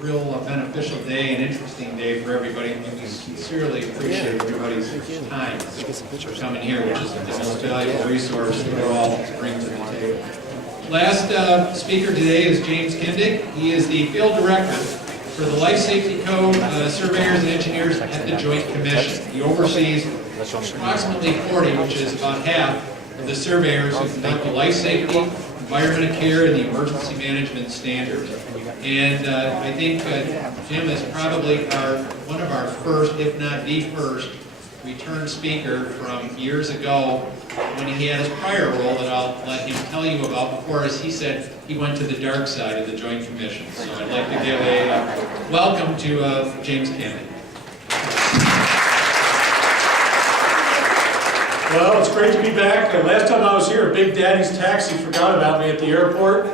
real beneficial day and interesting day for everybody. And we sincerely appreciate everybody's time for coming here, which is the most valuable resource that we all bring to the table. Last speaker today is James Kindig. He is the field director for the Life Safety Code surveyors and engineers at the Joint Commission. He oversees approximately 40, which is about half of the surveyors who conduct the life safety, environmental care, and the emergency management standards. And I think Jim is probably one of our first, if not the first, return speaker from years ago when he had his prior role that I'll let him tell you about before, as he said, he went to the dark side of the Joint Commission. So I'd like to give a welcome to James Kindig. Well, it's great to be back. Last time I was here, Big Daddy's Taxi forgot about me at the airport,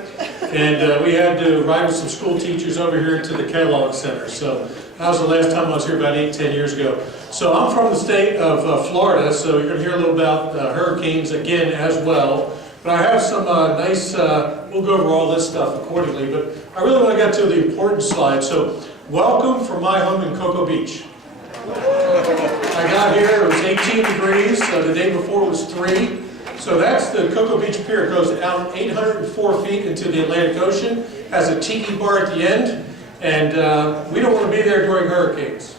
and we had to ride with some school teachers over here to the Kellogg Center. So that was the last time I was here, about 8-10 years ago. So I'm from the state of Florida, so you're going to hear a little about hurricanes again as well. But I have some nice, we'll go over all this stuff accordingly, but I really want to get to the important slide. So welcome from my home in Cocoa Beach. I got here, it was 18 degrees, the day before it was 3. So that's the Cocoa Beach Pier. It goes out 804 feet into the Atlantic Ocean, has a tiki bar at the end, and we don't want to be there during hurricanes.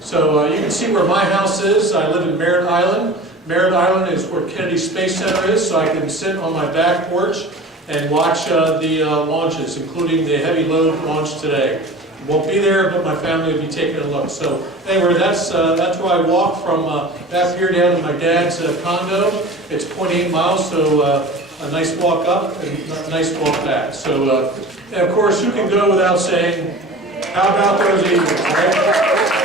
So you can see where my house is. I live in Merritt Island. Merritt Island is where Kennedy Space Center is, so I can sit on my back porch and watch the launches, including the heavy load launch today. Won't be there, but my family will be taking a look. So anyway, that's where I walk from that pier down to my dad's condo. It's 0.8 miles, so a nice walk up and a nice walk back. So, and of course, you can go without saying, how about those Eagles, right?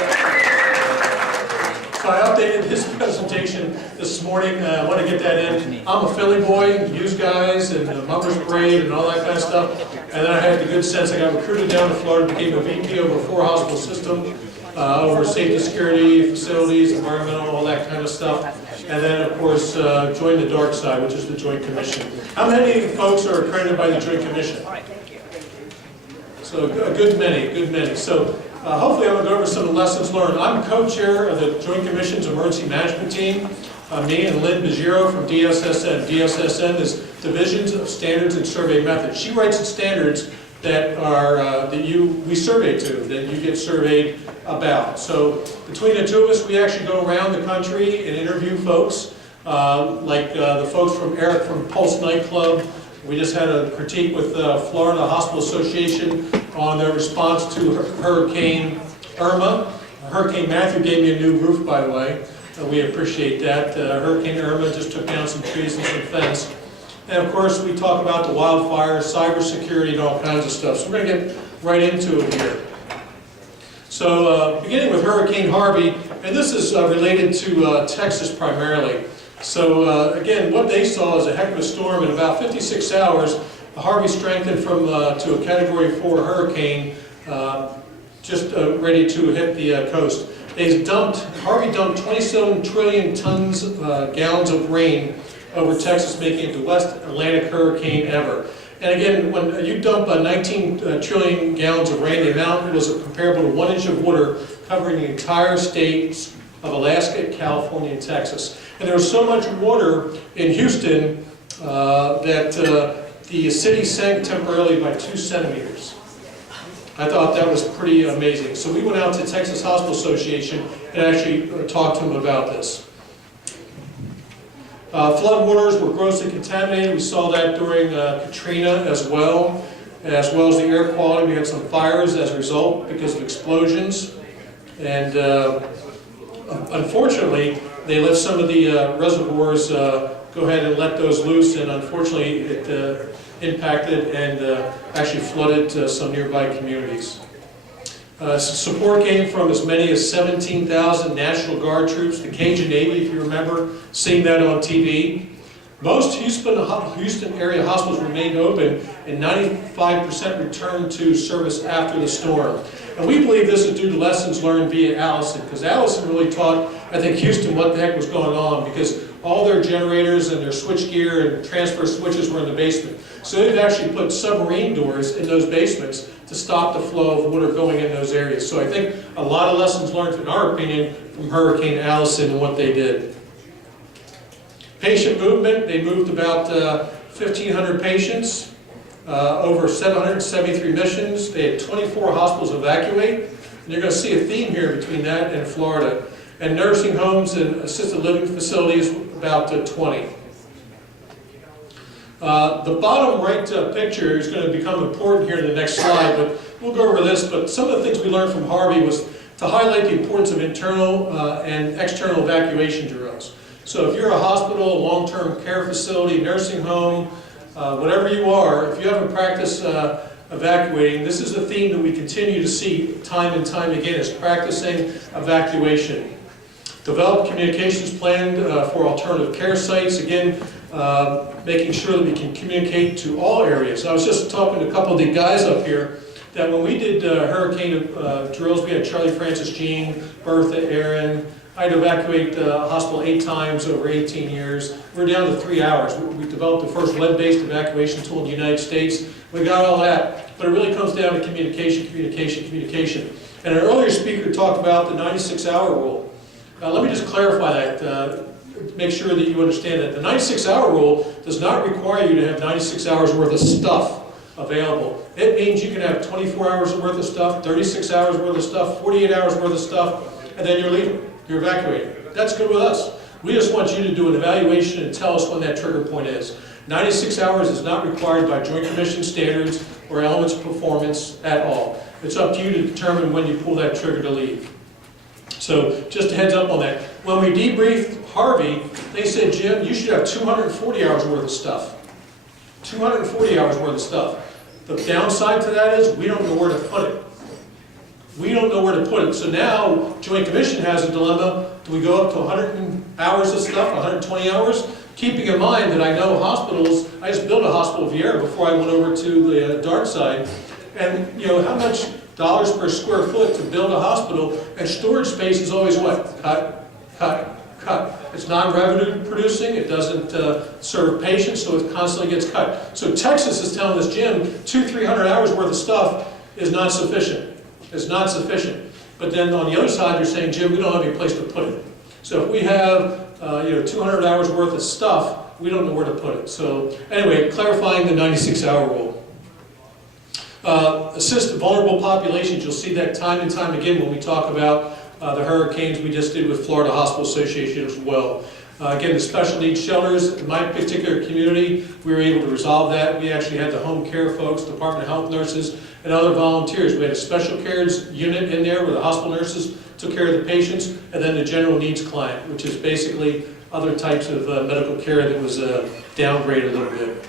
So I updated this presentation this morning. I want to get that in. I'm a Philly boy, used guys, and the Mummers Parade and all that kind of stuff. And then I had the good sense I got recruited down to Florida, became a VP over 4 hospital system, over safety, security, facilities, environmental, all that kind of stuff. And then, of course, joined the dark side, which is the Joint Commission. How many folks are accredited by the Joint Commission? So a good many. So hopefully I'm going to go over some of the lessons learned. I'm co-chair of the Joint Commission's Emergency Management Team. Me and Lynn Bajiro from DSSN. DSSN is Divisions of Standards and Survey Methods. She writes the standards that are we survey to, that you get surveyed about. So between the two of us, we actually go around the country and interview folks, like the folks from Eric from Pulse Nightclub. We just had a critique with Florida Hospital Association on their response to Hurricane Irma. Hurricane Matthew gave me a new roof, by the way. We appreciate that. Hurricane Irma just took down some trees and some fence. And of course, we talk about the wildfires, cybersecurity, and all kinds of stuff. So we're going to get right into it here. So beginning with Hurricane Harvey, and this is related to Texas primarily. So again, what they saw is a heck of a storm. In about 56 hours, Harvey strengthened from to a Category 4 hurricane, just ready to hit the coast. Harvey dumped 27 trillion gallons of rain over Texas, making it the West Atlantic hurricane ever. And again, when you dump 19 trillion gallons of rain, the amount was comparable to 1 inch of water covering the entire states of Alaska, California, and Texas. And there was so much water in Houston that the city sank temporarily by 2 centimeters. I thought that was pretty amazing. So we went out to Texas Hospital Association and actually talked to them about this. Floodwaters were grossly contaminated. We saw that during Katrina as well as the air quality. We had some fires as a result because of explosions. And unfortunately, they let some of the reservoirs go ahead and let those loose, and unfortunately it impacted and actually flooded some nearby communities. Support came from as many as 17,000 National Guard troops, the Cajun Navy, if you remember seeing that on TV. Most Houston area hospitals remained open, and 95% returned to service after the storm. And we believe this is due to lessons learned via Allison, because Allison really taught, I think, Houston what the heck was going on, because all their generators and their switch gear and transfer switches were in the basement. So they've actually put submarine doors in those basements to stop the flow of water going in those areas. So I think a lot of lessons learned, in our opinion, from Hurricane Allison and what they did. Patient movement, they moved about 1,500 patients, over 773 missions. They had 24 hospitals evacuate. And you're going to see a theme here between that and Florida. And nursing homes and assisted living facilities, about 20. The bottom right picture is going to become important here in the next slide, but we'll go over this. But some of the things we learned from Harvey was to highlight the importance of internal and external evacuation drills. So if you're a hospital, a long-term care facility, nursing home, whatever you are, if you haven't practiced evacuating, this is the theme that we continue to see time and time again, is practicing evacuation. Develop communications plan for alternative care sites. Again, making sure that we can communicate to all areas. I was just talking to a couple of the guys up here that when we did hurricane drills, we had Charlie Francis Jean, Bertha, Aaron. I had to evacuate the hospital 8 times over 18 years. We're down to 3 hours. We developed the first lead-based evacuation tool in the United States. We got all that, but it really comes down to communication, communication, communication. And an earlier speaker talked about the 96-hour rule. Let me just clarify that, make sure that you understand that. The 96-hour rule does not require you to have 96 hours worth of stuff available. It means you can have 24 hours worth of stuff, 36 hours worth of stuff, 48 hours worth of stuff, and then you're leaving. You're evacuating. That's good with us. We just want you to do an evaluation and tell us when that trigger point is. 96 hours is not required by Joint Commission standards or elements of performance at all. It's up to you to determine when you pull that trigger to leave. So just a heads up on that. When we debriefed Harvey, they said, Jim, you should have 240 hours worth of stuff. 240 hours worth of stuff. The downside to that is we don't know where to put it. We don't know where to put it. So now Joint Commission has a dilemma. Do we go up to 100 hours of stuff, 120 hours? Keeping in mind that I know hospitals, I just built a hospital Viera before I went over to the dark side. And you know, how much dollars per square foot to build a hospital, and storage space is always what? Cut, cut, cut. It's non-revenue producing, it doesn't serve patients, so it constantly gets cut. So Texas is telling us, Jim, 200-300 hours worth of stuff is not sufficient. It's not sufficient. But then on the other side, they're saying, Jim, we don't have any place to put it. So if we have 200 hours worth of stuff, we don't know where to put it. So anyway, clarifying the 96-hour rule. Assist vulnerable populations. You'll see that time and time again when we talk about the hurricanes we just did with Florida Hospital Association as well. Again, the special needs shelters, in my particular community, we were able to resolve that. We actually had the home care folks, Department of Health nurses, and other volunteers. We had a special cares unit in there where the hospital nurses took care of the patients, and then the general needs client, which is basically other types of medical care that was downgraded a little bit.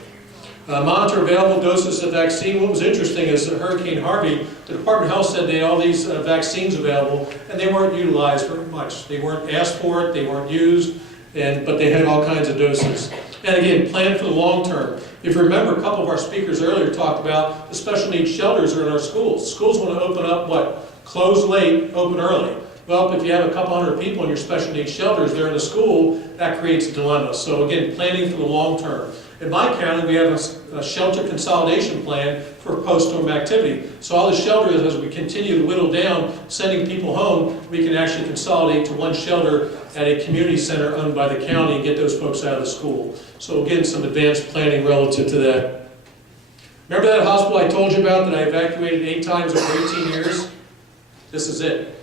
Monitor available doses of vaccine. What was interesting is Hurricane Harvey, the Department of Health said they had all these vaccines available, and they weren't utilized very much. They weren't asked for it, they weren't used, but they had all kinds of doses. And again, plan for the long term. If you remember, a couple of our speakers earlier talked about the special needs shelters are in our schools. Schools want to open up what? Close late, open early. Well, if you have a couple hundred people in your special needs shelters, they're in a school, that creates a dilemma. So again, planning for the long term. In my county, we have a shelter consolidation plan for post-storm activity. So all the shelters, as we continue to whittle down, sending people home, we can actually consolidate to one shelter at a community center owned by the county and get those folks out of the school. So again, some advanced planning relative to that. Remember that hospital I told you about that I evacuated 8 times over 18 years? This is it.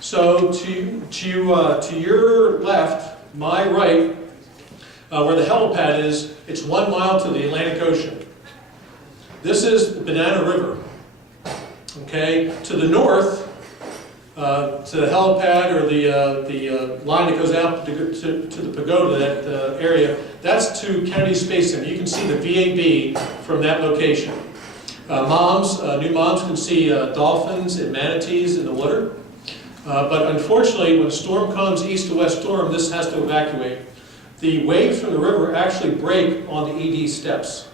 So to your left, my right, where the helipad is, it's 1 mile to the Atlantic Ocean. This is the Banana River. Okay, to the north, to the helipad or the line that goes out to the pagoda, that area, that's to Kennedy Space Center. You can see the VAB from that location. New moms can see dolphins and manatees in the water. But unfortunately, when a storm comes, east to west storm, this has to evacuate. The waves from the river actually break on the ED steps.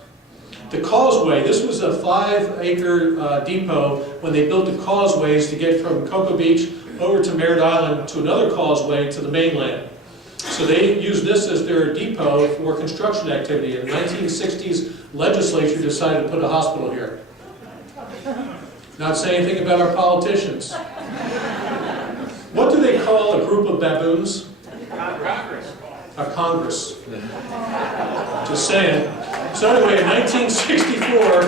The causeway, this was a 5-acre depot when they built the causeways to get from Cocoa Beach over to Merritt Island to another causeway to the mainland. So they used this as their depot for construction activity. In the 1960s, legislature decided to put a hospital here. Not saying anything about our politicians. What do they call a group of baboons? A Congress. Just saying. So anyway, in 1964,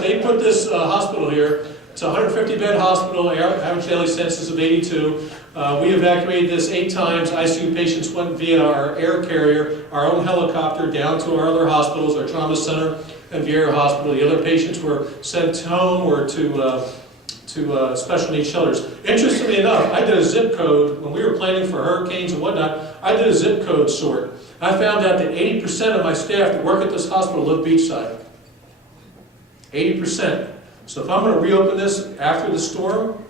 they put this hospital here. It's a 150-bed hospital, average daily census of 82. We evacuated this 8 times. ICU patients went via our air carrier, our own helicopter, down to our other hospitals, our trauma center and Vieira Hospital. The other patients were sent home or to special needs shelters. Interestingly enough, I did a zip code, when we were planning for hurricanes and whatnot, I did a zip code sort. I found out that 80% of my staff that work at this hospital live beachside. 80%. So if I'm going to reopen this after the storm,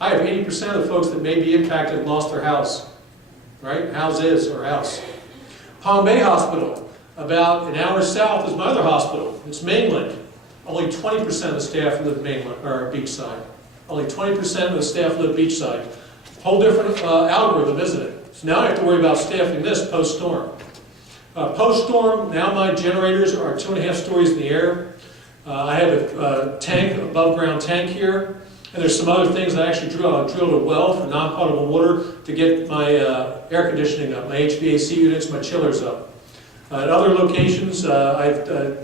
I have 80% of the folks that may be impacted and lost their house. Right? Houses or house. Palm Bay Hospital, about an hour south is my other hospital. It's mainland. Only 20% of the staff live mainland or beachside. Only 20% of the staff live beachside. Whole different algorithm, isn't it? So now I have to worry about staffing this post-storm. Post-storm, now my generators are 2.5 stories in the air. I have a tank, above ground tank here. And there's some other things. I actually drilled a well for non-potable water to get my air conditioning up, my HVAC units, my chillers up. At other locations, I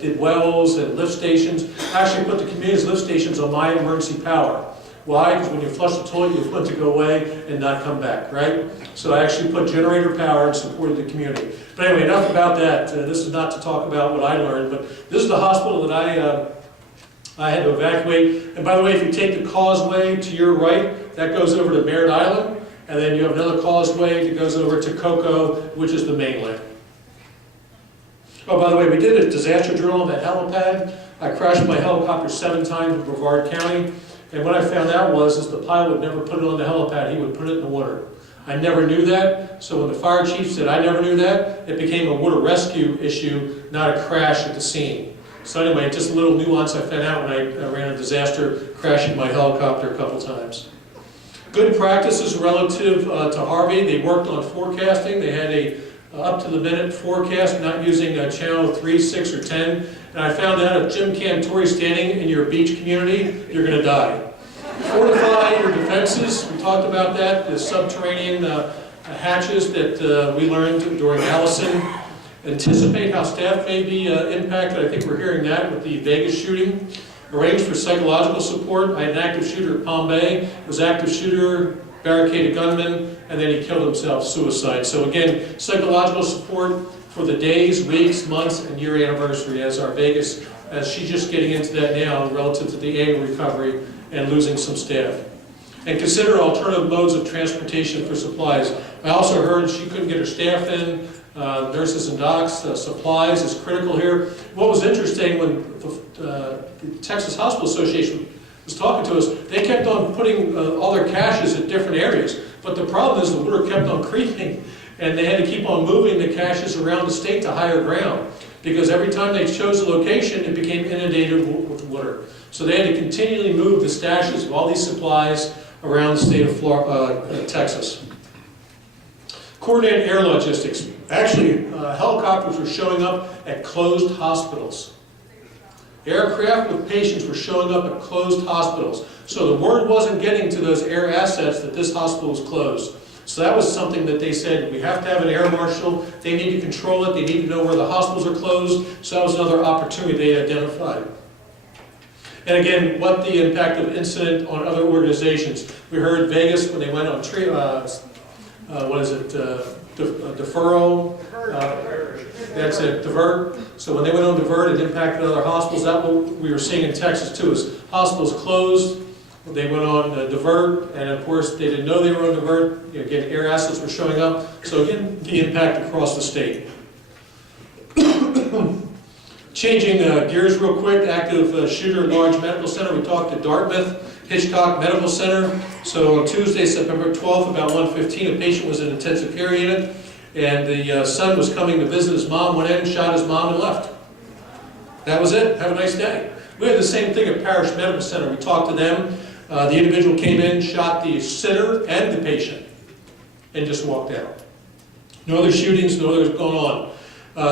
did wells and lift stations. I actually put the community's lift stations on my emergency power. Why? Because when you flush the toilet, you want it to go away and not come back, right? So I actually put generator power and supported the community. But anyway, enough about that. This is not to talk about what I learned, but this is the hospital that I had to evacuate. And by the way, if you take the causeway to your right, that goes over to Merritt Island, and then you have another causeway that goes over to Cocoa, which is the mainland. Oh, by the way, we did a disaster drill on that helipad. I crashed my helicopter 7 times in Brevard County, and what I found out was the pilot would never put it on the helipad, he would put it in the water. I never knew that, so when the fire chief said I never knew that, it became a water rescue issue, not a crash at the scene. So anyway, just a little nuance I found out when I ran a disaster, crashing my helicopter a couple times. Good practices relative to Harvey. They worked on forecasting. They had a up-to-the-minute forecast, not using channel 3, 6, or 10. And I found out if Jim Cantori standing in your beach community, you're going to die. Fortify your defenses. We talked about that. The subterranean hatches that we learned during Allison. Anticipate how staff may be impacted. I think we're hearing that with the Vegas shooting. Arrange for psychological support. I had an active shooter at Palm Bay. It was active shooter, barricaded gunman, and then he killed himself, suicide. So again, psychological support for the days, weeks, months, and year anniversary as our Vegas, as she's just getting into that now relative to the annual recovery and losing some staff. And consider alternative modes of transportation for supplies. I also heard she couldn't get her staff in. Nurses and docs, supplies is critical here. What was interesting when the Texas Hospital Association was talking to us, they kept on putting all their caches at different areas. But the problem is the water kept on creeping, and they had to keep on moving the caches around the state to higher ground. Because every time they chose a location, it became inundated with water. So they had to continually move the stashes of all these supplies around the state of Texas. Coordinated air logistics. Actually, helicopters were showing up at closed hospitals. Aircraft with patients were showing up at closed hospitals. So the word wasn't getting to those air assets that this hospital was closed. So that was something that they said, we have to have an air marshal, they need to control it, they need to know where the hospitals are closed. So that was another opportunity they identified. And again, what the impact of incident on other organizations. We heard Vegas when they went on deferral, that's it, divert. So when they went on divert, it impacted other hospitals. That's what we were seeing in Texas too, is hospitals closed, they went on divert, and of course they didn't know they were on divert. Again, air assets were showing up. So again, the impact across the state. Changing gears real quick, active shooter at Large Medical Center. We talked to Dartmouth Hitchcock Medical Center. So on Tuesday, September 12th, about 1:15, a patient was in an intensive care unit, and the son was coming to visit his mom, went in, shot his mom, and left. That was it. Have a nice day. We had the same thing at Parish Medical Center. We talked to them. The individual came in, shot the sitter and the patient, and just walked out. No other shootings, no others going on.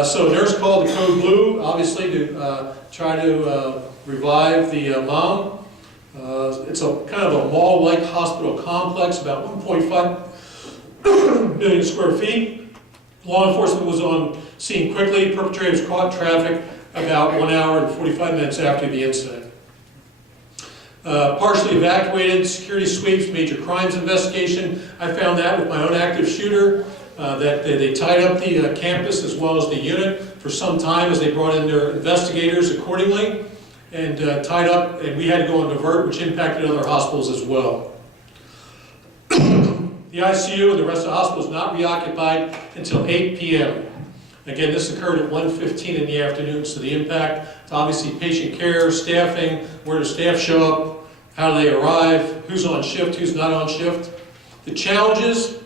So a nurse called the Code Blue, obviously, to try to revive the mom. It's a kind of a mall-like hospital complex, about 1.5 million square feet. Law enforcement was on scene quickly. Perpetrators caught traffic about 1 hour and 45 minutes after the incident. Partially evacuated, security sweeps, major crimes investigation. I found that with my own active shooter, that they tied up the campus as well as the unit for some time as they brought in their investigators accordingly, and tied up, and we had to go on divert, which impacted other hospitals as well. The ICU and the rest of the hospital was not reoccupied until 8 p.m. Again, this occurred at 1:15 in the afternoon, so the impact to obviously patient care, staffing, where does staff show up, how do they arrive, who's on shift, who's not on shift. The challenges,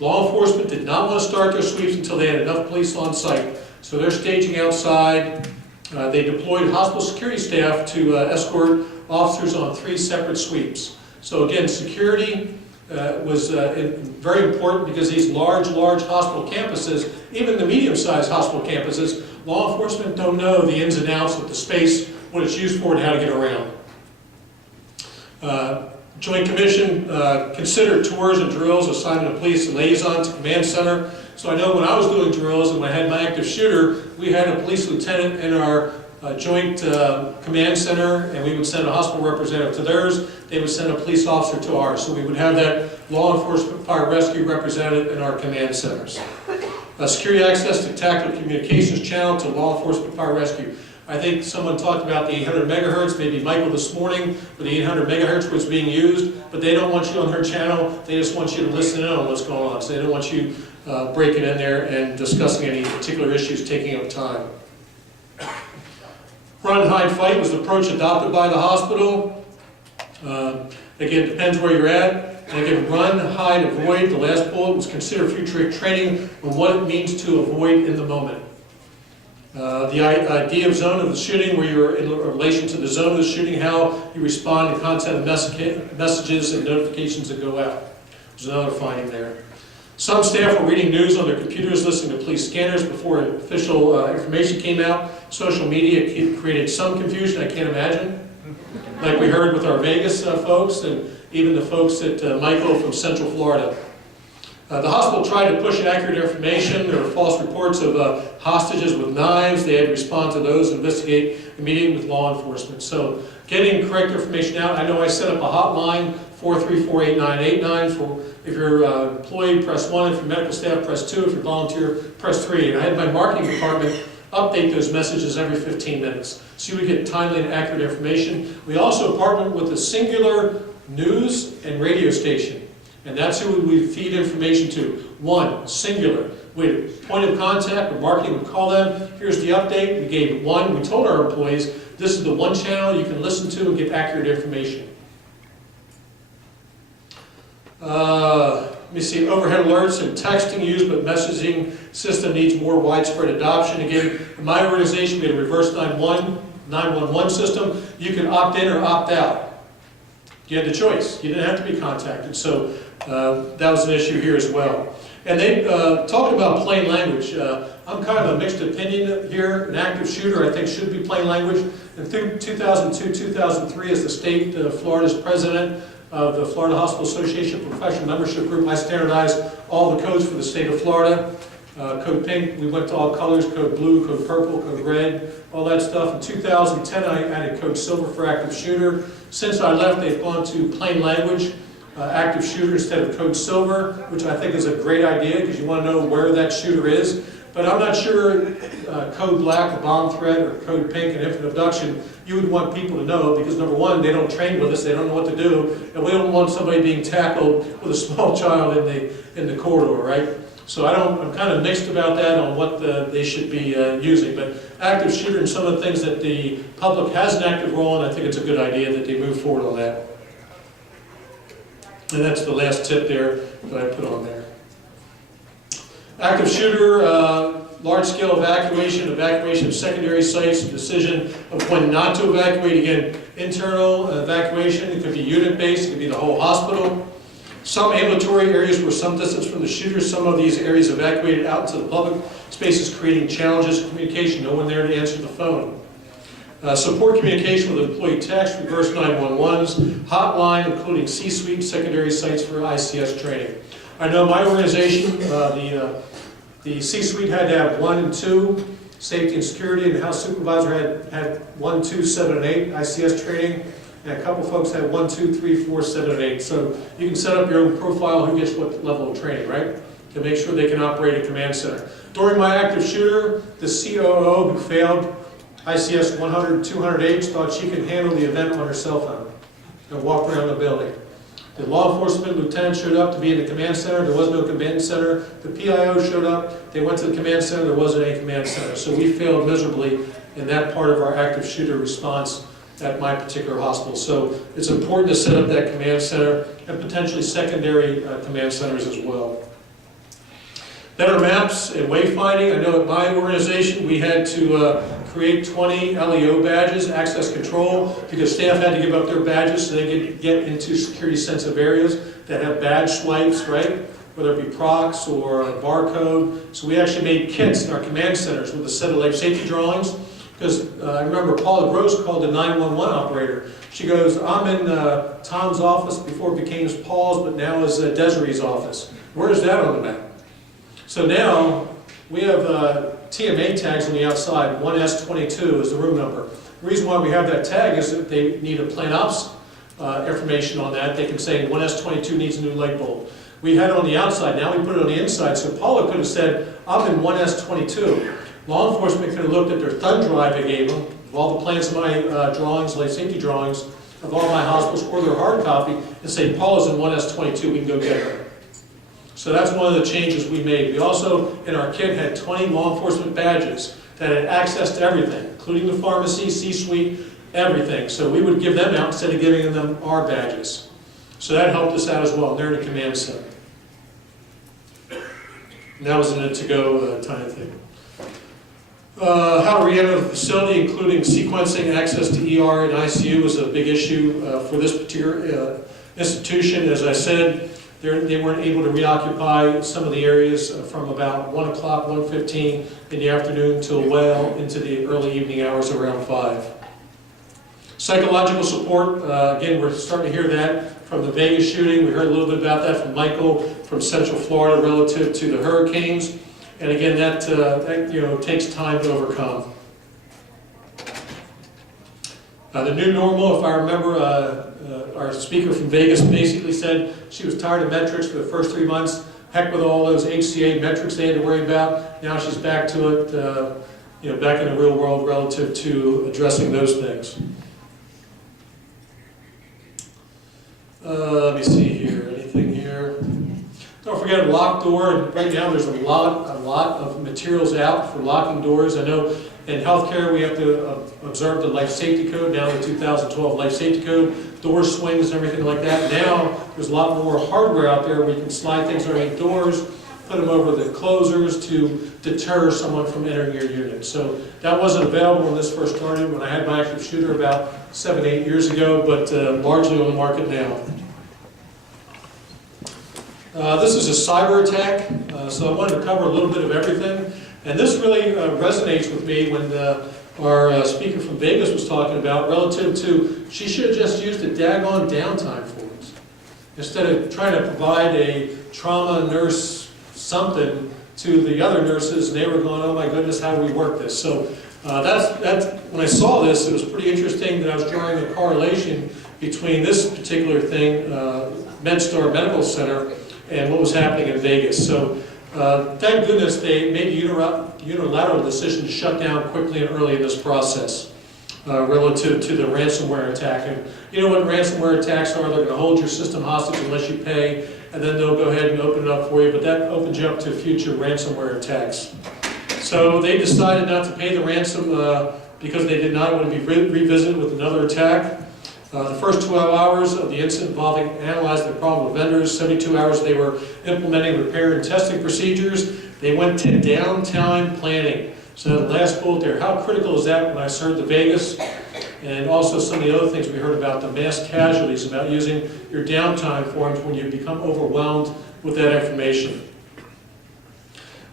law enforcement did not want to start their sweeps until they had enough police on site. So they're staging outside. They deployed hospital security staff to escort officers on 3 separate sweeps. So again, security was very important because these large hospital campuses, even the medium-sized hospital campuses, law enforcement don't know the ins and outs of the space, what it's used for, and how to get around. Joint Commission considered tours and drills, assignment of police liaison to command center. So I know when I was doing drills and when I had my active shooter, we had a police lieutenant in our joint command center, and we would send a hospital representative to theirs. They would send a police officer to ours. So we would have that law enforcement fire rescue representative in our command centers. Security access to tactical communications channel to law enforcement fire rescue. I think someone talked about the 800 megahertz, maybe Michael this morning, where the 800 megahertz was being used, but they don't want you on their channel. They just want you to listen in on what's going on. So they don't want you breaking in there and discussing any particular issues taking up time. Run, hide, fight was the approach adopted by the hospital. Again, it depends where you're at. And again, run, hide, avoid, the last bullet was consider future training on what it means to avoid in the moment. The idea of zone of the shooting, where you're in relation to the zone of the shooting, how you respond to content of messages and notifications that go out. There's another finding there. Some staff were reading news on their computers, listening to police scanners before official information came out. Social media created some confusion, I can't imagine. Like we heard with our Vegas folks and even the folks at Michael from Central Florida. The hospital tried to push accurate information. There were false reports of hostages with knives. They had to respond to those and investigate immediately with law enforcement. So getting correct information out. I know I set up a hotline, 434-8989. For if you're employee, press 1. If you're medical staff, press 2. If you're volunteer, press 3. And I had my marketing department update those messages every 15 minutes. So you would get timely and accurate information. We also partnered with a singular news and radio station. And that's who we feed information to. One, singular. With point of contact, or marketing would call them. Here's the update. We gave one. We told our employees, this is the one channel you can listen to and get accurate information. Let me see, overhead alerts and texting used, but messaging system needs more widespread adoption. Again, in my organization, we had a reverse 911 system. You can opt in or opt out. You had the choice. You didn't have to be contacted. So that was an issue here as well. And they talked about plain language. I'm kind of a mixed opinion here. An active shooter, I think, should be plain language. And through 2002-2003, as the state of Florida's president of the Florida Hospital Association Professional Membership Group, I standardized all the codes for the state of Florida. Code pink, we went to all colors, code blue, code purple, code red, all that stuff. In 2010, I added code silver for active shooter. Since I left, they've gone to plain language, active shooter instead of code silver, which I think is a great idea because you want to know where that shooter is. But I'm not sure code black, a bomb threat, or code pink, an infant abduction, you would want people to know because number one, they don't train with us, they don't know what to do, and we don't want somebody being tackled with a small child in the corridor, right? So I'm kind of mixed about that on what they should be using. But active shooter and some of the things that the public has an active role in, I think it's a good idea that they move forward on that. And that's the last tip there that I put on there. Active shooter, large-scale evacuation of secondary sites, decision of when not to evacuate. Again, internal evacuation, it could be unit-based, it could be the whole hospital. Some ambulatory areas were some distance from the shooter. Some of these areas evacuated out into the public spaces, creating challenges in communication. No one there to answer the phone. Support communication with employee text, reverse 911s, hotline, including C-suite, secondary sites for ICS training. I know my organization, the C-suite had to have 1 and 2, safety and security, and the house supervisor had 1, 2, 7, and 8 ICS training, and a couple folks had 1, 2, 3, 4, 7, and 8. So you can set up your own profile, who gets what level of training, right? To make sure they can operate a command center. During my active shooter, the COO who failed ICS 100, 200H thought she could handle the event on her cell phone and walk around the building. The law enforcement lieutenant showed up to be in the command center. There was no command center. The PIO showed up. They went to the command center. There wasn't any command center. So we failed miserably in that part of our active shooter response at my particular hospital. So it's important to set up that command center and potentially secondary command centers as well. Better maps and wayfinding. I know at my organization we had to create 20 LEO badges, access control, because staff had to give up their badges so they could get into security sensitive areas that have badge swipes, right? Whether it be procs or a barcode. So we actually made kits in our command centers with a set of life safety drawings. Because I remember Paula Gross called the 911 operator. She goes, I'm in Tom's office before it became Paul's, but now is Desiree's office. Where is that on the map? So now we have TMA tags on the outside. 1S22 is the room number. The reason why we have that tag is that they need a plan ops information on that. They can say 1S22 needs a new light bulb. We had it on the outside, now we put it on the inside. So Paula could have said, I'm in 1S22. Law enforcement could have looked at their thumb drive they gave them, of all the plans of my drawings, life safety drawings, of all my hospitals, or their hard copy, and say, Paula's in 1S22, we can go get her. So that's one of the changes we made. We also, in our kit, had 20 law enforcement badges that had access to everything, including the pharmacy, C-suite, everything. So we would give them out instead of giving them our badges. So that helped us out as well. They're in a command center. And that was in a to-go kind of thing. How to re-enter the facility, including sequencing access to ER and ICU, was a big issue for this particular institution. As I said, they weren't able to reoccupy some of the areas from about 1 o'clock, 1:15 in the afternoon till well into the early evening hours around 5. Psychological support, again, we're starting to hear that from the Vegas shooting. We heard a little bit about that from Michael from Central Florida relative to the hurricanes. And again, that takes time to overcome. The new normal, if I remember, our speaker from Vegas basically said she was tired of metrics for the first 3 months. Heck with all those HCA metrics they had to worry about. Now she's back to it, back in the real world relative to addressing those things. Let me see here. Anything here? Don't forget a locked door. And right now there's a lot of materials out for locking doors. I know in healthcare we have to observe the life safety code, now the 2012 life safety code, door swings and everything like that. Now there's a lot more hardware out there where you can slide things underneath doors, put them over the closers to deter someone from entering your unit. So that wasn't available when this first started, when I had my active shooter about 7, 8 years ago, but largely on the market now. This is a cyber attack, so I wanted to cover a little bit of everything. And this really resonates with me when our speaker from Vegas was talking about relative to, she should have just used a daggone downtime forms. Instead of trying to provide a trauma nurse something to the other nurses, and they were going, oh my goodness, how do we work this? So that's when I saw this, it was pretty interesting that I was drawing a correlation between this particular thing, MedStar Medical Center, and what was happening in Vegas. So thank goodness they made a unilateral decision to shut down quickly and early in this process relative to the ransomware attack. And you know what ransomware attacks are? They're going to hold your system hostage unless you pay, and then they'll go ahead and open it up for you, but that opens you up to future ransomware attacks. So they decided not to pay the ransom because they did not want to be revisited with another attack. The first 12 hours of the incident involving analyzing the problem with vendors, 72 hours they were implementing repair and testing procedures. They went to downtime planning. So the last bullet there, how critical is that when I served the Vegas? And also some of the other things we heard about, the mass casualties, about using your downtime forms when you become overwhelmed with that information.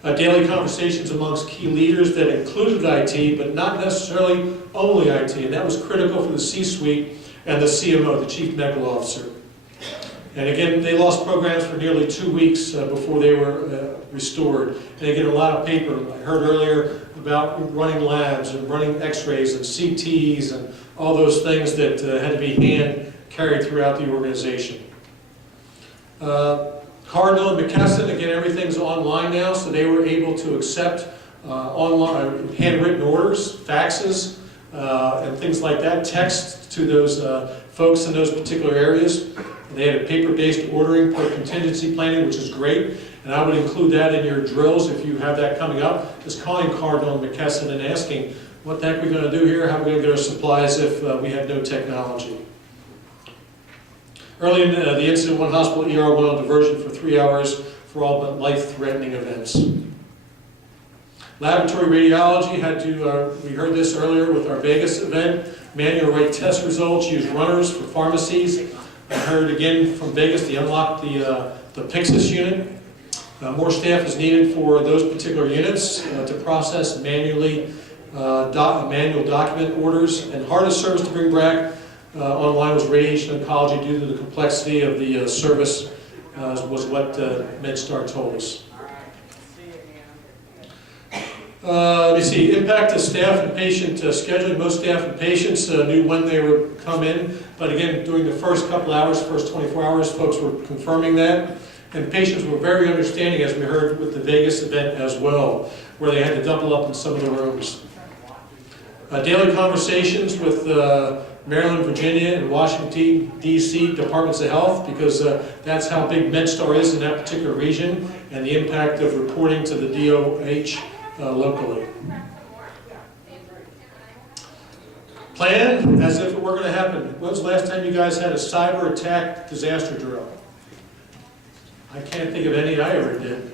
Daily conversations amongst key leaders that included IT, but not necessarily only IT, and that was critical for the C-suite and the CMO, the Chief Medical Officer. And again, they lost programs for nearly 2 weeks before they were restored. And they get a lot of paper. I heard earlier about running labs and running x-rays and CTs and all those things that had to be hand carried throughout the organization. Cardinal and McKesson, again, everything's online now, so they were able to accept online handwritten orders, faxes, and things like that, text to those folks in those particular areas. They had a paper-based ordering per contingency planning, which is great, and I would include that in your drills if you have that coming up, is calling Cardinal and McKesson and asking, what the heck are we going to do here? How are we going to get our supplies if we have no technology? Early in the incident, one hospital ER went on diversion for 3 hours for all but life-threatening events. Laboratory radiology had to, we heard this earlier with our Vegas event, manual rate test results, use runners for pharmacies. I heard again from Vegas, they unlocked the Pyxis unit. More staff is needed for those particular units to process manual document orders. And hardest service to bring back online was radiation oncology due to the complexity of the service, was what MedStar told us. Let me see, impact to staff and patient scheduling. Most staff and patients knew when they would come in, but again, during the first couple hours, first 24 hours, folks were confirming that. And patients were very understanding, as we heard with the Vegas event as well, where they had to double up in some of the rooms. Daily conversations with Maryland, Virginia, and Washington, D.C. Departments of Health, because that's how big MedStar is in that particular region, and the impact of reporting to the DOH locally. Plan as if it were going to happen. When was the last time you guys had a cyber attack disaster drill? I can't think of any I ever did.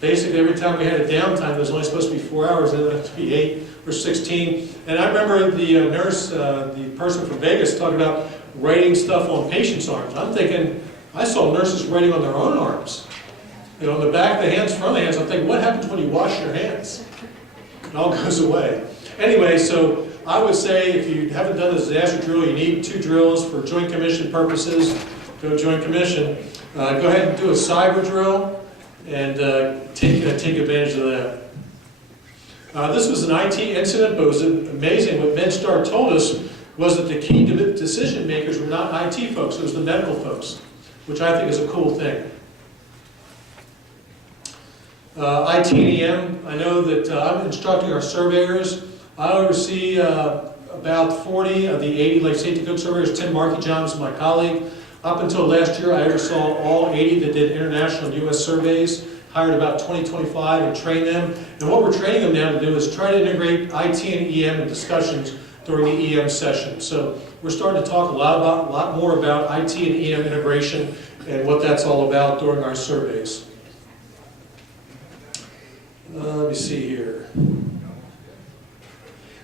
Basically, every time we had a downtime, it was only supposed to be 4 hours, and it had to be 8 or 16. And I remember the nurse, the person from Vegas, talking about writing stuff on patients' arms. I'm thinking, I saw nurses writing on their own arms. You know, on the back of the hands, front of the hands. I'm thinking, what happens when you wash your hands? It all goes away. Anyway, so I would say if you haven't done the disaster drill, you need 2 drills for Joint Commission purposes. Go Joint Commission. Go ahead and do a cyber drill and take advantage of that. This was an IT incident, but it was amazing. What MedStar told us was that the key decision makers were not IT folks, it was the medical folks, which I think is a cool thing. IT and EM, I know that I'm instructing our surveyors. I oversee about 40 of the 80 life safety code surveyors. Tim Markey Johns, my colleague. Up until last year, I oversaw all 80 that did international and U.S. surveys, hired about 20, 25 and trained them. And what we're training them now to do is try to integrate IT and EM in discussions during the EM session. So we're starting to talk a lot more about IT and EM integration and what that's all about during our surveys. Let me see here.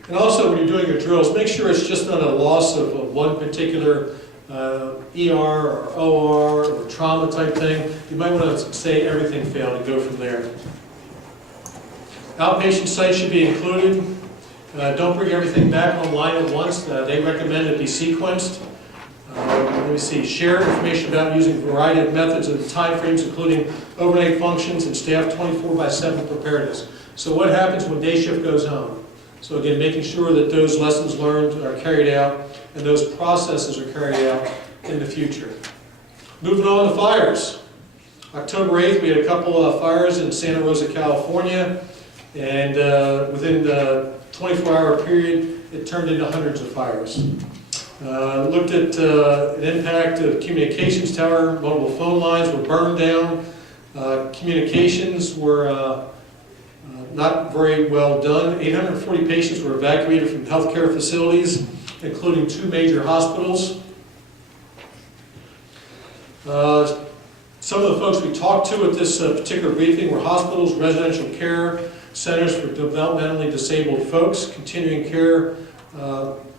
And also, when you're doing your drills, make sure it's just not a loss of one particular ER or OR or trauma type thing. You might want to say everything failed and go from there. Outpatient sites should be included. Don't bring everything back online at once. They recommend it be sequenced. Let me see. Share information about using a variety of methods and timeframes, including overnight functions and staff 24/7 preparedness. So what happens when day shift goes home? So again, making sure that those lessons learned are carried out and those processes are carried out in the future. Moving on to fires. October 8th, we had a couple of fires in Santa Rosa, California, and within the 24-hour period, it turned into hundreds of fires. Looked at an impact of communications tower, mobile phone lines were burned down, communications were not very well done. 840 patients were evacuated from healthcare facilities, including 2 major hospitals. Some of the folks we talked to at this particular briefing were hospitals, residential care centers for developmentally disabled folks, continuing care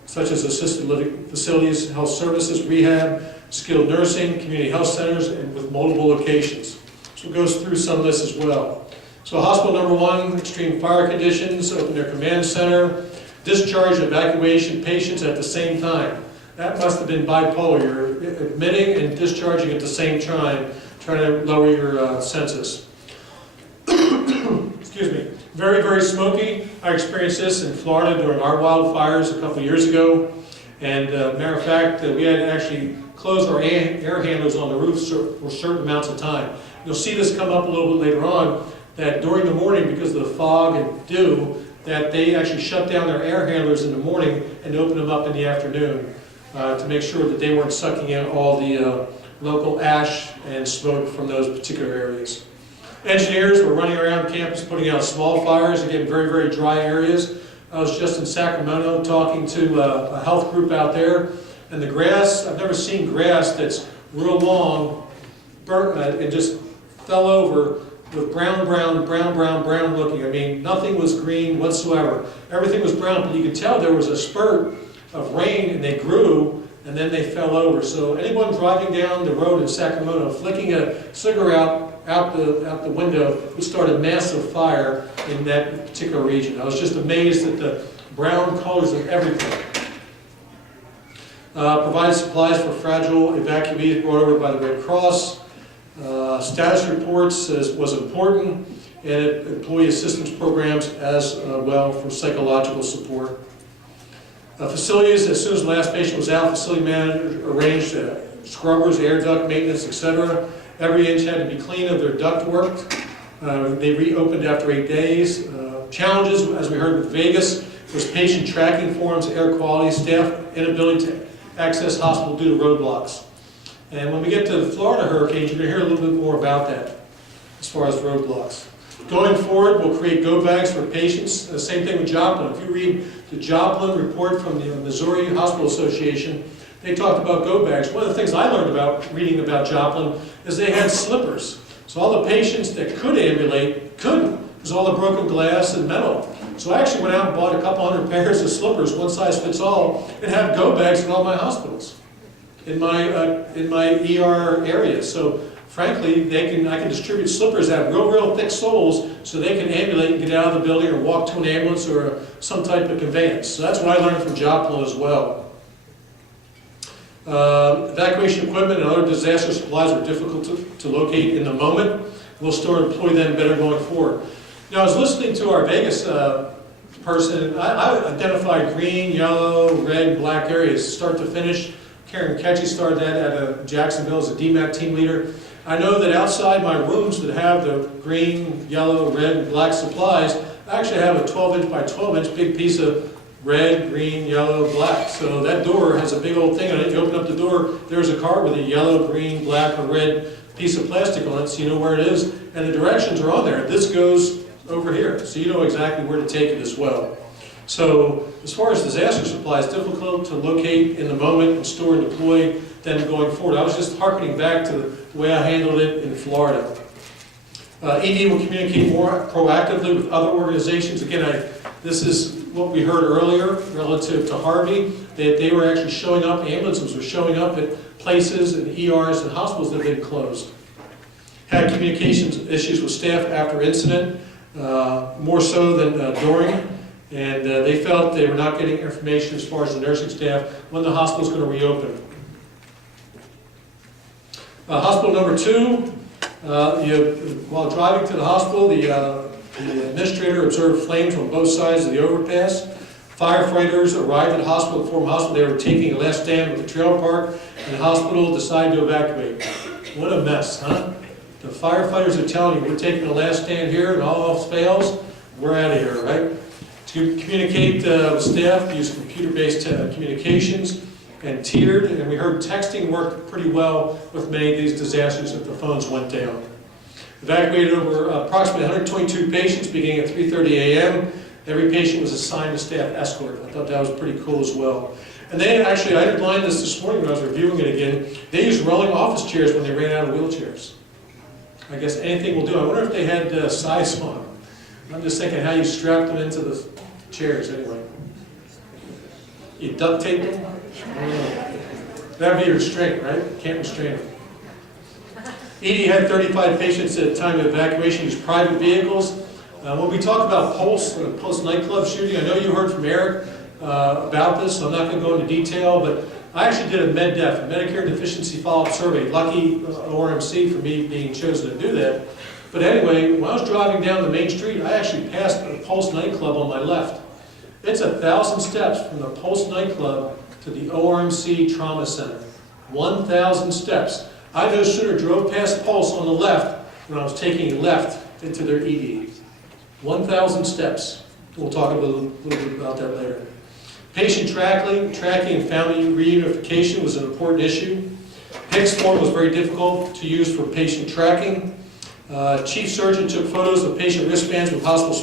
such as assisted living facilities, health services, rehab, skilled nursing, community health centers, and with multiple locations. So it goes through some of this as well. So hospital number 1, extreme fire conditions, open their command center, discharge evacuation patients at the same time. That must have been bipolar. You're admitting and discharging at the same time, trying to lower your census. Excuse me. Very, very smoky. I experienced this in Florida during our wildfires a couple years ago. And matter of fact, we had to actually close our air handlers on the roof for certain amounts of time. You'll see this come up a little bit later on, that during the morning, because of the fog and dew, that they actually shut down their air handlers in the morning and open them up in the afternoon to make sure that they weren't sucking in all the local ash and smoke from those particular areas. Engineers were running around campus putting out small fires, again, very, very dry areas. I was just in Sacramento talking to a health group out there, and the grass, I've never seen grass that's real long, burnt, it just fell over with brown looking. I mean, nothing was green whatsoever. Everything was brown, but you could tell there was a spurt of rain and they grew and then they fell over. So anyone driving down the road in Sacramento, flicking a cigarette out the window, would start a massive fire in that particular region. I was just amazed at the brown colors of everything. Provided supplies for fragile evacuees brought over by the Red Cross. Status reports was important, and employee assistance programs as well for psychological support. Facilities, as soon as the last patient was out, facility manager arranged scrubbers, air duct maintenance, etc. Every inch had to be clean of their duct work. They reopened after 8 days. Challenges, as we heard with Vegas, was patient tracking forms, air quality, staff inability to access hospital due to roadblocks. And when we get to the Florida hurricanes, you're going to hear a little bit more about that as far as roadblocks. Going forward, we'll create go bags for patients. Same thing with Joplin. If you read the Joplin report from the Missouri Hospital Association, they talked about go bags. One of the things I learned about reading about Joplin is they had slippers. So all the patients that could ambulate couldn't, because all the broken glass and metal. So I actually went out and bought a couple hundred pairs of slippers, one size fits all, and have go bags in all my hospitals, in my ER areas. So frankly, I can distribute slippers that have real thick soles so they can ambulate and get out of the building or walk to an ambulance or some type of conveyance. So that's what I learned from Joplin as well. Evacuation equipment and other disaster supplies are difficult to locate in the moment. We'll still employ them better going forward. Now, I was listening to our Vegas person, and I identified green, yellow, red, black areas, start to finish. Karen Ketchy started that at Jacksonville as a DMAT team leader. I know that outside my rooms that have the green, yellow, red, and black supplies, I actually have a 12-inch by 12-inch big piece of red, green, yellow, black. So that door has a big old thing on it. You open up the door, there's a card with a yellow, green, black, or red piece of plastic on it, so you know where it is. And the directions are on there. This goes over here, so you know exactly where to take it as well. So as far as disaster supplies, difficult to locate in the moment and store and deploy then going forward. I was just harkening back to the way I handled it in Florida. ED will communicate more proactively with other organizations. Again, this is what we heard earlier relative to Harvey, that they were actually showing up, ambulances were showing up at places and ERs and hospitals that had been closed. Had communications issues with staff after incident, more so than during, and they felt they were not getting information as far as the nursing staff when the hospital is going to reopen. Hospital number 2, while driving to the hospital, the administrator observed flames on both sides of the overpass. Firefighters arrived at the hospital, informed the hospital they were taking a last stand with the trailer park, and the hospital decided to evacuate. What a mess, huh? The firefighters are telling you, we're taking a last stand here, and all else fails, we're out of here, right? To communicate with staff, use computer-based communications, and tiered, and we heard texting worked pretty well with many of these disasters if the phones went down. Evacuated over approximately 122 patients beginning at 3:30 a.m. Every patient was assigned a staff escort. I thought that was pretty cool as well. And they actually, I underlined this morning when I was reviewing it again, they used rolling office chairs when they ran out of wheelchairs. I guess anything will do. I wonder if they had size on them. I'm just thinking how you strap them into the chairs anyway. You duct tape them? That'd be your restraint, right? Can't restrain them. ED had 35 patients at the time of evacuation, used private vehicles. When we talk about Pulse nightclub shooting, I know you heard from Eric about this, so I'm not going to go into detail, but I actually did a MedDef, a Medicare Deficiency Follow-Up Survey. Lucky ORMC for me being chosen to do that. But anyway, when I was driving down the main street, I actually passed a Pulse nightclub on my left. It's 1,000 steps from the Pulse nightclub to the ORMC Trauma Center. 1,000 steps. I no sooner drove past Pulse on the left when I was taking a left into their ED. 1,000 steps. We'll talk a little bit about that later. Patient tracking and family reunification was an important issue. HICS form was very difficult to use for patient tracking. Chief surgeon took photos of patient wristbands with hospital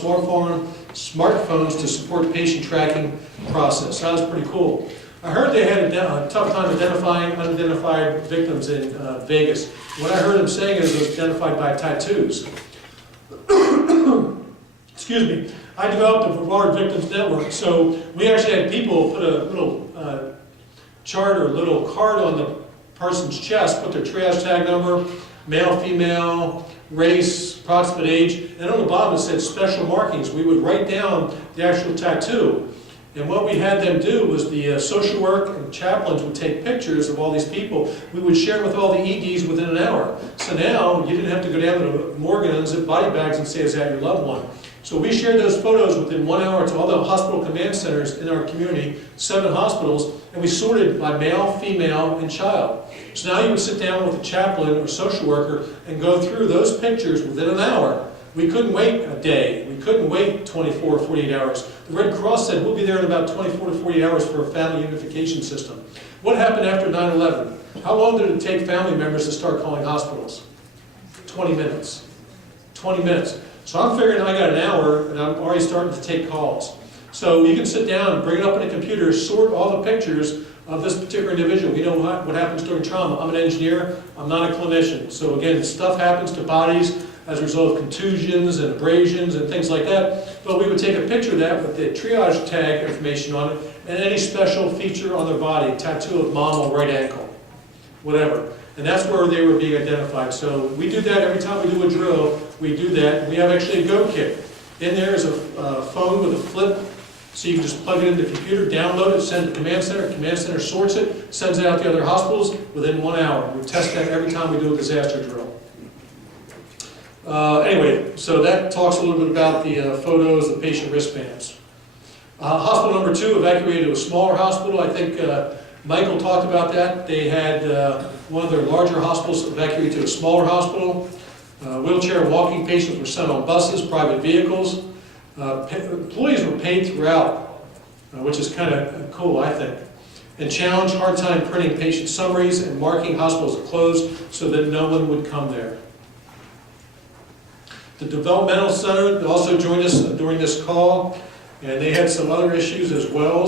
smartphones to support patient tracking process. That was pretty cool. I heard they had a tough time identifying unidentified victims in Vegas. What I heard them saying is it was identified by tattoos. Excuse me. I developed a Brevard Victims Network, so we actually had people put a little chart or a little card on the person's chest, put their triage tag number, male, female, race, approximate age, and on the bottom it said special markings. We would write down the actual tattoo. And what we had them do was the social work and chaplains would take pictures of all these people. We would share it with all the EDs within an hour. So now you didn't have to go down to the morgue and zip body bags and say, is that your loved one? So we shared those photos within 1 hour to all the hospital command centers in our community, 7 hospitals, and we sorted by male, female, and child. So now you would sit down with a chaplain or social worker and go through those pictures within an hour. We couldn't wait a day. We couldn't wait 24 or 48 hours. The Red Cross said we'll be there in about 24 to 48 hours for a family unification system. What happened after 9/11? How long did it take family members to start calling hospitals? 20 minutes. 20 minutes. So I'm figuring I got an hour and I'm already starting to take calls. So you can sit down, bring it up in a computer, sort all the pictures of this particular individual. We know what happens during trauma. I'm an engineer, I'm not a clinician. So again, stuff happens to bodies as a result of contusions and abrasions and things like that. But we would take a picture of that with the triage tag information on it and any special feature on their body, tattoo of mom on right ankle, whatever. And that's where they were being identified. So we do that every time we do a drill, we do that. We have actually a Go kit. In there is a phone with a flip, so you can just plug it into the computer, download it, send it to command center sorts it, sends it out to other hospitals within 1 hour. We test that every time we do a disaster drill. Anyway, so that talks a little bit about the photos, the patient wristbands. Hospital number 2 evacuated to a smaller hospital. I think Michael talked about that. They had one of their larger hospitals evacuated to a smaller hospital. Wheelchair and walking patients were sent on buses, private vehicles. Employees were paid throughout, which is kind of cool, I think. And challenged hard time printing patient summaries and marking hospitals closed so that no one would come there. The Developmental Center also joined us during this call, and they had some other issues as well.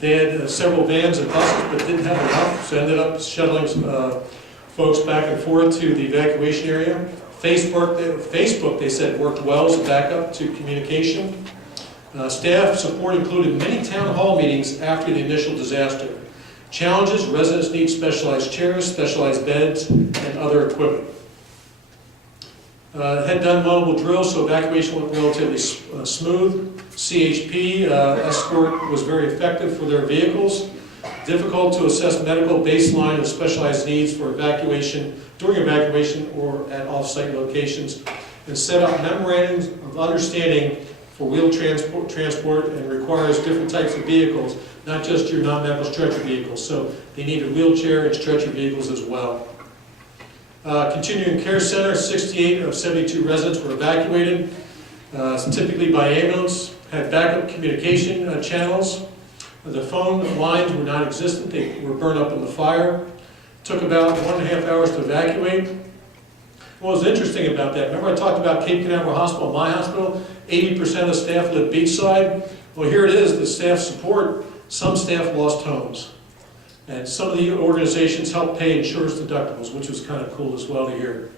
They had several vans and buses, but didn't have enough, so ended up shuttling some folks back and forth to the evacuation area. Facebook, they said, worked well as a backup to communication. Staff support included many town hall meetings after the initial disaster. Challenges: residents need specialized chairs, specialized beds, and other equipment. Had done multiple drills, so evacuation went relatively smooth. CHP escort was very effective for their vehicles. Difficult to assess medical baseline and specialized needs for evacuation, during evacuation or at off-site locations, and set up memorandums of understanding for wheel transport and requires different types of vehicles, not just your non-medical stretcher vehicles. So they needed wheelchair and stretcher vehicles as well. Continuing Care Center, 68 of 72 residents were evacuated, typically by ambulance, had backup communication channels. The phone lines were non-existent, they were burned up in the fire. Took about 1.5 hours to evacuate. What was interesting about that, remember I talked about Cape Canaveral Hospital, my hospital, 80% of the staff lived beachside. Well, here it is, the staff support, some staff lost homes. And some of the organizations helped pay insurance deductibles, which was kind of cool as well to hear.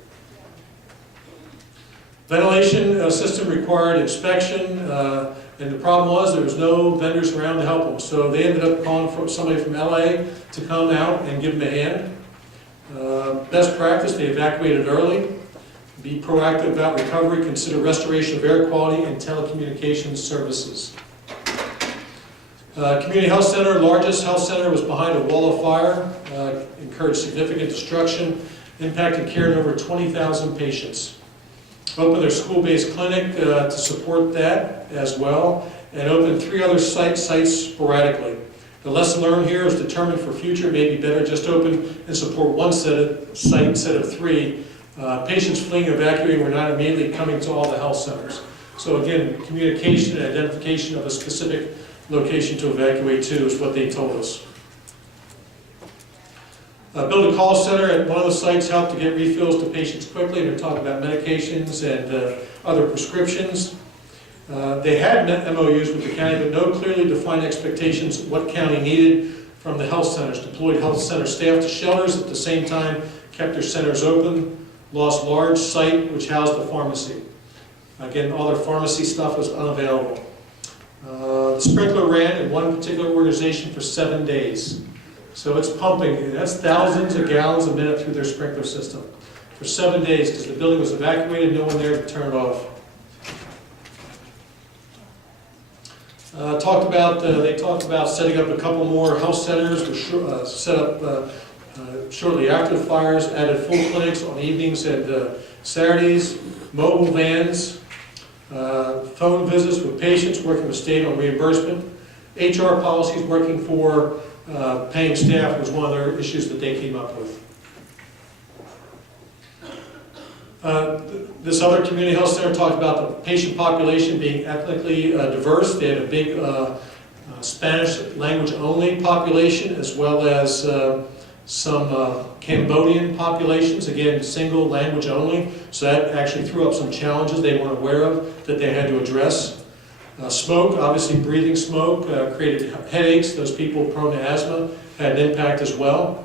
Ventilation system required inspection, and the problem was there was no vendors around to help them. So they ended up calling for somebody from LA to come out and give them a hand. Best practice, they evacuated early. Be proactive about recovery, consider restoration of air quality and telecommunications services. Community Health Center, largest health center, was behind a wall of fire, incurred significant destruction, impacted care in over 20,000 patients. Opened their school-based clinic to support that as well, and opened 3 other sites sporadically. The lesson learned here is determined for future, it may be better just open and support one site instead of 3. Patients fleeing and evacuating were not immediately coming to all the health centers. So again, communication and identification of a specific location to evacuate to is what they told us. Build a call center at one of the sites helped to get refills to patients quickly. They're talking about medications and other prescriptions. They had MOUs with the county, but no clearly defined expectations of what county needed from the health centers. Deployed health center staff to shelters, at the same time kept their centers open. Lost large site which housed the pharmacy. Again, all their pharmacy stuff was unavailable. The sprinkler ran in one particular organization for 7 days. So it's pumping, that's thousands of gallons a minute through their sprinkler system for 7 days because the building was evacuated, no one there to turn it off. They talked about setting up a couple more health centers, set up shortly after the fires, added full clinics on evenings and Saturdays, mobile vans, phone visits with patients, working with state on reimbursement. HR policies, working for paying staff was one of their issues that they came up with. This other community health center talked about the patient population being ethnically diverse. They had a big Spanish language only population, as well as some Cambodian populations, again single language only, so that actually threw up some challenges they weren't aware of that they had to address. Smoke, obviously breathing smoke, created headaches. Those people prone to asthma had an impact as well.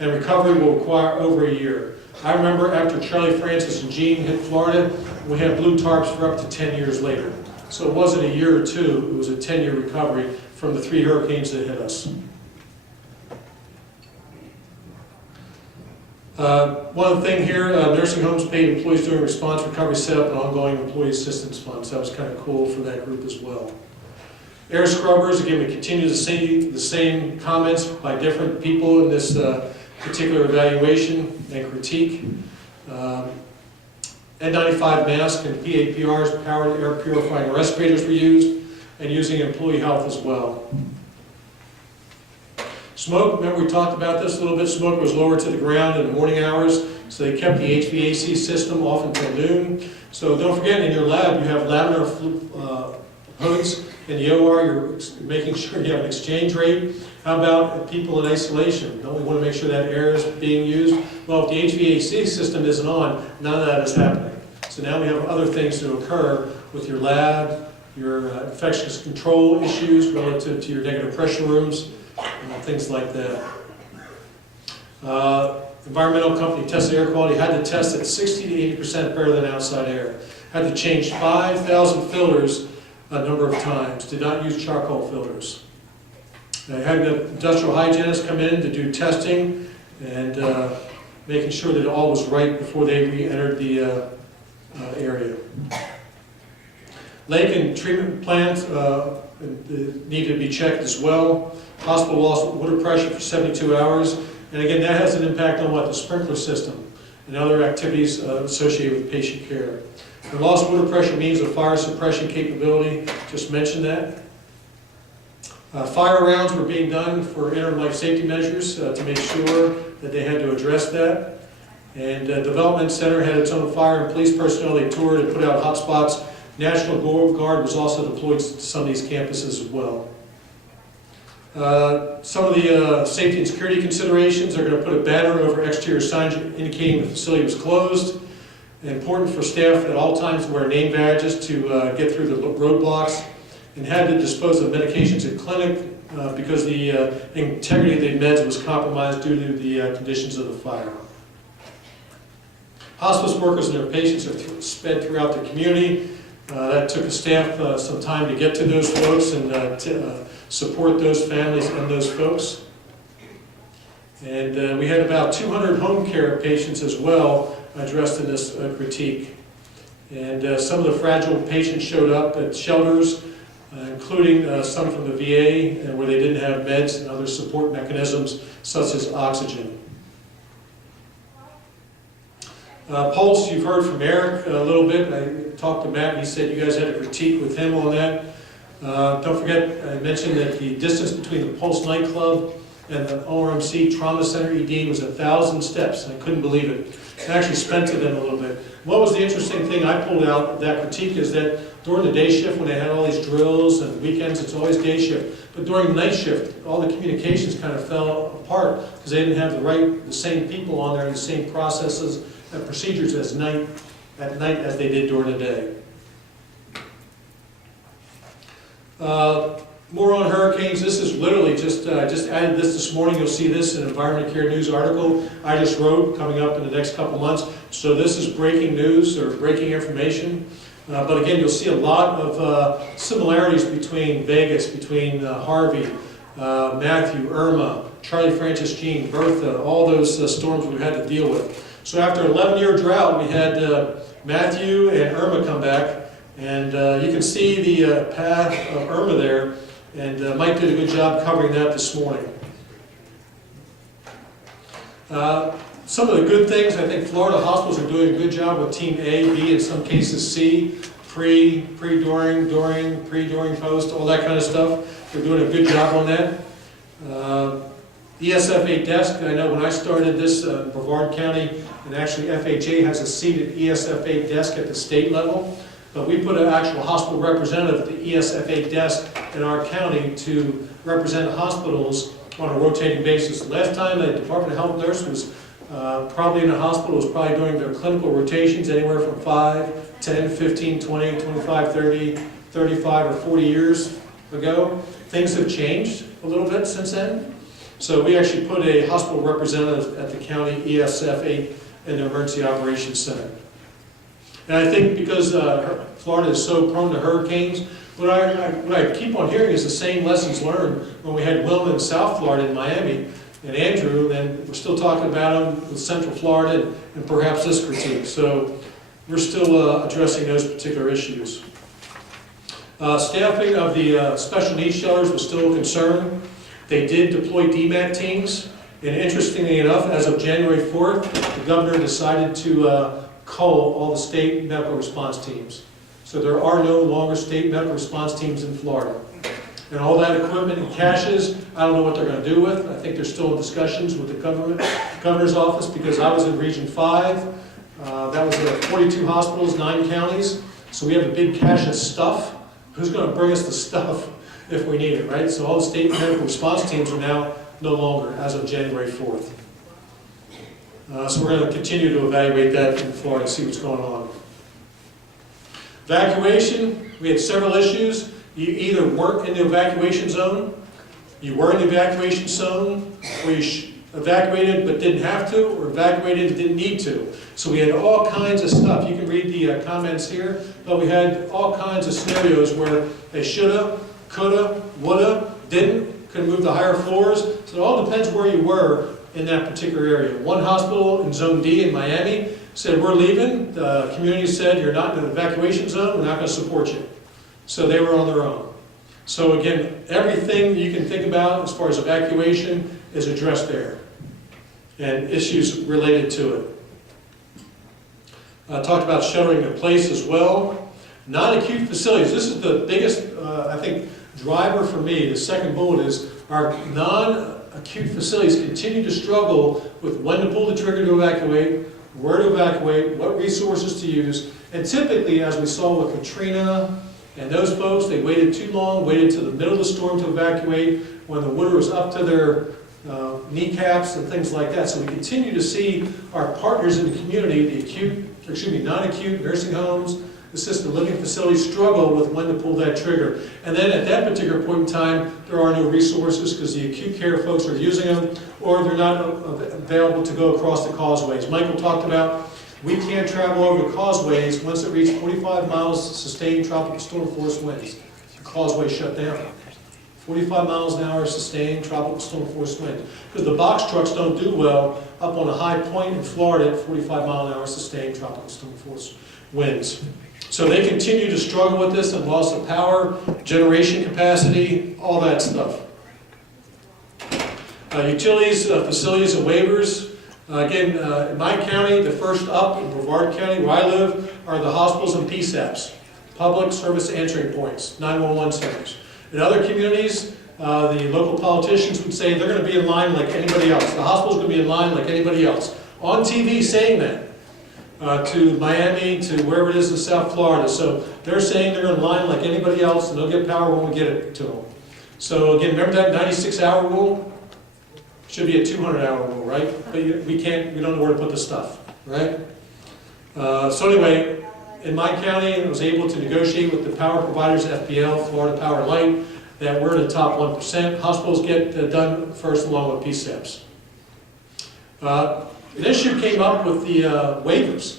And recovery will require over a year. I remember after Charlie Francis and Gene hit Florida, we had blue tarps for up to 10 years later. So it wasn't a year or 2, it was a 10-year recovery from the 3 hurricanes that hit us. One thing here, nursing homes paid employees during response recovery set up an ongoing employee assistance fund, so that was kind of cool for that group as well. Air scrubbers, again, we continue to see the same comments by different people in this particular evaluation and critique. N95 masks and PAPRs, powered air purifying respirators were used, and using employee health as well. Smoke, remember we talked about this a little bit, smoke was lowered to the ground in the morning hours, so they kept the HVAC system off until noon. So don't forget, in your lab, you have lavender hoods. In the OR, you're making sure you have an exchange rate. How about people in isolation? Don't we want to make sure that air is being used? Well, if the HVAC system isn't on, none of that is happening. So now we have other things to occur with your lab, your infectious control issues relative to your negative pressure rooms, things like that. Environmental company tested air quality, had to test at 60 to 80% better than outside air. Had to change 5,000 filters a number of times. Did not use charcoal filters. They had an industrial hygienist come in to do testing and making sure that all was right before they re-entered the area. Lake and treatment plants need to be checked as well. Hospital lost water pressure for 72 hours. And again, that has an impact on what? The sprinkler system and other activities associated with patient care. The lost water pressure means of fire suppression capability, just mentioned that. Fire rounds were being done for interim life safety measures to make sure that they had to address that. And Development Center had its own fire and police personnel. They toured and put out hot spots. National Guard was also deployed to some of these campuses as well. Some of the safety and security considerations are going to put a banner over exterior signage indicating the facility was closed. Important for staff at all times to wear name badges to get through the roadblocks, and had to dispose of medications at clinic because the integrity of the meds was compromised due to the conditions of the fire. Hospice workers and their patients are sped throughout the community. That took the staff some time to get to those folks and to support those families and those folks. And we had about 200 home care patients as well addressed in this critique. And some of the fragile patients showed up at shelters, including some from the VA, where they didn't have meds and other support mechanisms such as oxygen. Pulse, you've heard from Eric a little bit. I talked to Matt and he said you guys had a critique with him on that. Don't forget, I mentioned that the distance between the Pulse nightclub and the ORMC Trauma Center ED was 1,000 steps. I couldn't believe it. I actually spent to them a little bit. What was the interesting thing I pulled out of that critique is that during the day shift, when they had all these drills and weekends, it's always day shift. But during the night shift, all the communications kind of fell apart because they didn't have the same people on there and the same processes and procedures at night as they did during the day. More on hurricanes. This is literally just added this morning. You'll see this in an Environment Care News article I just wrote coming up in the next couple months. So this is breaking news or breaking information. But again, you'll see a lot of similarities between Vegas, between Harvey, Matthew, Irma, Charlie Francis Jean, Bertha, all those storms we've had to deal with. So after an 11-year drought, we had Matthew and Irma come back. And you can see the path of Irma there. And Mike did a good job covering that this morning. Some of the good things, I think Florida hospitals are doing a good job with Team A, B, in some cases C, during, post, all that kind of stuff. They're doing a good job on that. ESFA desk, I know when I started this in Brevard County, and actually FHA has a seated ESFA desk at the state level. But we put an actual hospital representative at the ESFA desk in our county to represent hospitals on a rotating basis. Last time a Department of Health nurse was probably in a hospital was probably doing their clinical rotations anywhere from 5, 10, 15, 20, 25, 30, 35, or 40 years ago. Things have changed a little bit since then. So we actually put a hospital representative at the county ESFA in the Emergency Operations Center. And I think because Florida is so prone to hurricanes, what I keep on hearing is the same lessons learned when we had Wilma in South Florida in Miami and Andrew, and we're still talking about them with Central Florida and perhaps this critique. So we're still addressing those particular issues. Staffing of the special needs shelters was still a concern. They did deploy DMAT teams, and interestingly enough, as of January 4th, the governor decided to cull all the state medical response teams. So there are no longer state medical response teams in Florida. And all that equipment and caches, I don't know what they're going to do with. I think they're still in discussions with the governor's office because I was in Region 5. That was at 42 hospitals, 9 counties. So we have a big cache of stuff. Who's going to bring us the stuff if we need it, right? So all the state medical response teams are now no longer as of January 4th. So we're going to continue to evaluate that in Florida and see what's going on. Evacuation, we had several issues. You either weren't in the evacuation zone, you were in the evacuation zone, or you evacuated but didn't have to, or evacuated and didn't need to. So we had all kinds of stuff. You can read the comments here, but we had all kinds of scenarios where they shoulda, coulda, woulda, didn't, could move to higher floors. So it all depends where you were in that particular area. One hospital in Zone D in Miami said, we're leaving. The community said, you're not in the evacuation zone, we're not going to support you. So they were on their own. So again, everything you can think about as far as evacuation is addressed there, and issues related to it. I talked about sheltering in place as well. Non-acute facilities, this is the biggest, I think, driver for me. The second bullet is our non-acute facilities continue to struggle with when to pull the trigger to evacuate, where to evacuate, what resources to use. And typically, as we saw with Katrina and those folks, they waited too long, waited to the middle of the storm to evacuate when the water was up to their kneecaps and things like that. So we continue to see our partners in the community, the non-acute nursing homes, assisted living facilities struggle with when to pull that trigger. And then at that particular point in time, there are no resources because the acute care folks are using them, or they're not available to go across the causeways. Michael talked about we can't travel over the causeways once it reaches 45 miles sustained tropical storm force winds. The causeway shut down. 45 miles an hour sustained tropical storm force wind. Because the box trucks don't do well up on a high point in Florida at 45 mile an hour sustained tropical storm force winds. So they continue to struggle with this and loss of power, generation capacity, all that stuff. Utilities, facilities, and waivers. Again, in my county, the first up in Brevard County, where I live, are the hospitals and PSAPs, public service answering points, 911 centers. In other communities, the local politicians would say they're going to be in line like anybody else. The hospital's going to be in line like anybody else. On TV saying that to Miami, to wherever it is in South Florida. So they're saying they're in line like anybody else and they'll get power when we get it to them. So again, remember that 96-hour rule? Should be a 200-hour rule, right? But we don't know where to put the stuff, right? So anyway, in my county, I was able to negotiate with the power providers, FPL, Florida Power Light, that we're in the top 1%. Hospitals get done first along with PSAPs. An issue came up with the waivers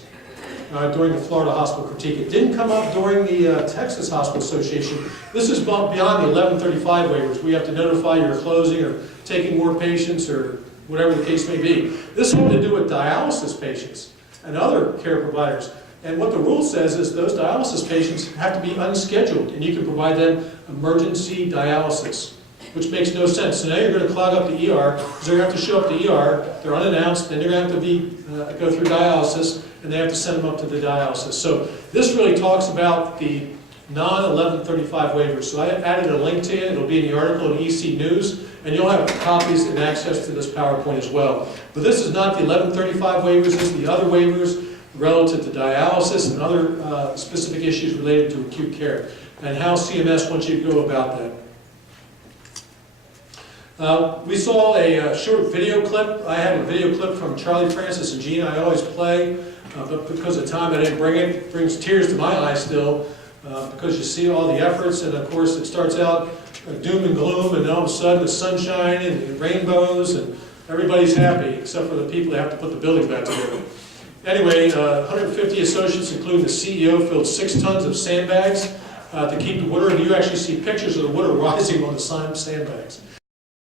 during the Florida Hospital Critique. It didn't come up during the Texas Hospital Association. This is beyond the 1135 waivers. We have to notify you're closing or taking more patients or whatever the case may be. This had to do with dialysis patients and other care providers. And what the rule says is those dialysis patients have to be unscheduled and you can provide them emergency dialysis, which makes no sense. So now you're going to clog up the ER because they're going to have to show up to the ER, they're unannounced, then they're going to have to go through dialysis and they have to send them up to the dialysis. So this really talks about the non-1135 waivers. So I added a link to it. It'll be in the article in EC News, and you'll have copies and access to this PowerPoint as well. But this is not the 1135 waivers. This is the other waivers relative to dialysis and other specific issues related to acute care, and how CMS wants you to go about that. We saw a short video clip. I have a video clip from Charlie Francis and Gene I always play, but because of time I didn't bring it. It brings tears to my eyes still, because you see all the efforts, and of course it starts out doom and gloom, and all of a sudden it's sunshine and rainbows, and everybody's happy, except for the people that have to put the building back together. Anyway, 150 associates, including the CEO, filled 6 tons of sandbags to keep the water, and you actually see pictures of the water rising on the sandbags.